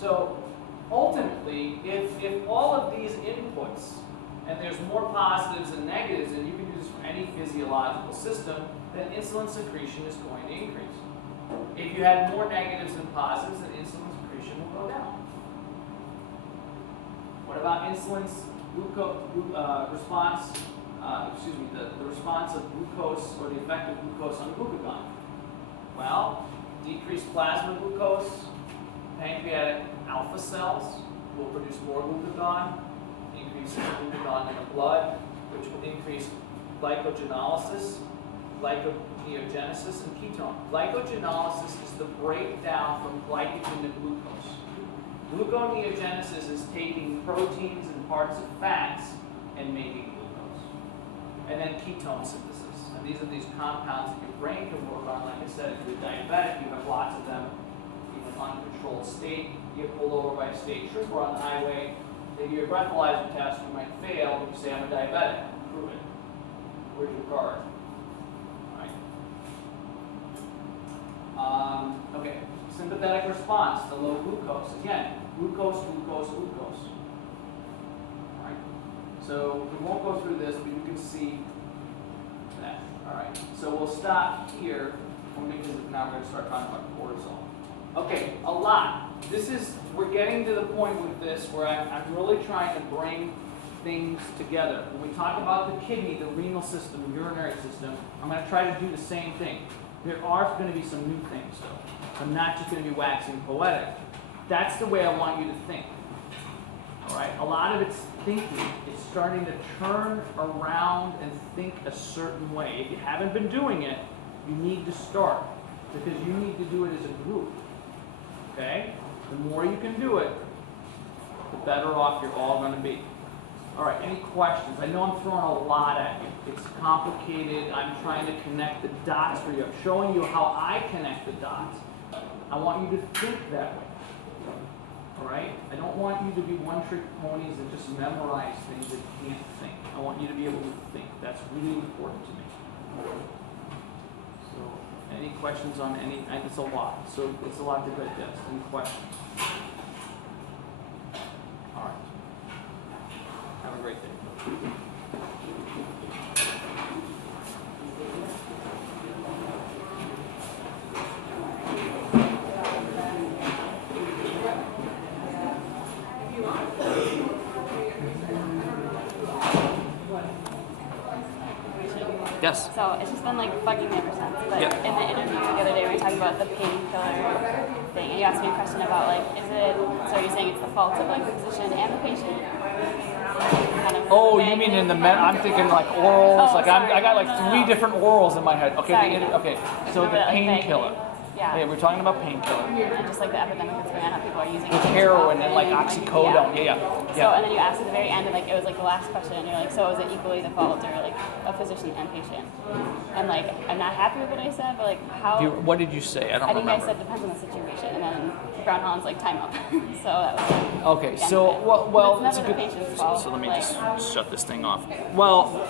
So ultimately, if all of these inputs, and there's more positives and negatives, and you can do this for any physiological system, then insulin secretion is going to increase. If you had more negatives than positives, then insulin secretion will go down. What about insulin's response, the response of glucose, or the effect of glucose on glucagon? Well, decreased plasma glucose, pancreatic alpha cells will produce more glucagon, increase glucagon in the blood, which will increase glycogenolysis, glyconeogenesis, and ketone. Glycogenolysis is the breakdown from glycogen to glucose. Gluconeogenesis is taking proteins and parts of fats and making glucose. And then ketone synthesis. And these are these compounds that your brain can work on. Like I said, if you're diabetic, you have lots of them in an uncontrolled state. You get pulled over by a state trooper on the highway. They do your breathalyzer test, you might fail, but you say, I'm a diabetic. Prove it. Where's your card? Okay, sympathetic response to low glucose. Again, glucose, glucose, glucose. All right. So we won't go through this, but you can see that. All right. So we'll stop here because now we're going to start talking about cortisol. Okay, a lot. We're getting to the point with this where I'm really trying to bring things together. When we talk about the kidney, the renal system, the urinary system, I'm going to try to do the same thing. There are going to be some new things, though. I'm not just going to be waxing poetic. That's the way I want you to think. All right? A lot of it's thinking. It's starting to turn around and think a certain way. If you haven't been doing it, you need to start because you need to do it as a group. Okay? The more you can do it, the better off you're all going to be. All right, any questions? I know I'm throwing a lot at you. It's complicated. I'm trying to connect the dots for you. I'm showing you how I connect the dots. I want you to think that way. All right? I don't want you to be one-trick ponies and just memorize things that you can't think. I want you to be able to think. That's really important to me. So, any questions on any? It's a lot. So it's a lot to digest. Any questions? All right. Have a great day. Yes. So it's just been like bugging me ever since. But Yeah. in the interview the other day, we were talking about the painkiller thing, and you asked me a question about like, so you're saying it's the fault of like the physician and the patient? Kind of You mean in the I'm thinking like orals. Oh, like sorry. I got like three different orals in my head. Okay. Sorry. Okay. So the Remember that, like, painkiller. Yeah. Yeah, we're talking about painkiller. And just like the epidemic that's going on, how people are using With it heroin often, and like oxycodone. Yeah. So, and then you asked at the very end, and like it was like the last question, and you're like, so is it equally the fault or like a physician and patient? And like, I'm not happy with what I said, but like how? What did you say? I don't I think remember. I said depends on the situation, and then Brown Holland's like time up. So that was like, Okay, the end so of it. well, But it's it's a never good. the patient's fault. So let me like, just shut this thing off. Well,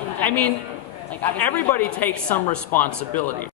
in I mean, like, obviously, everybody everyone takes is some that. responsibility.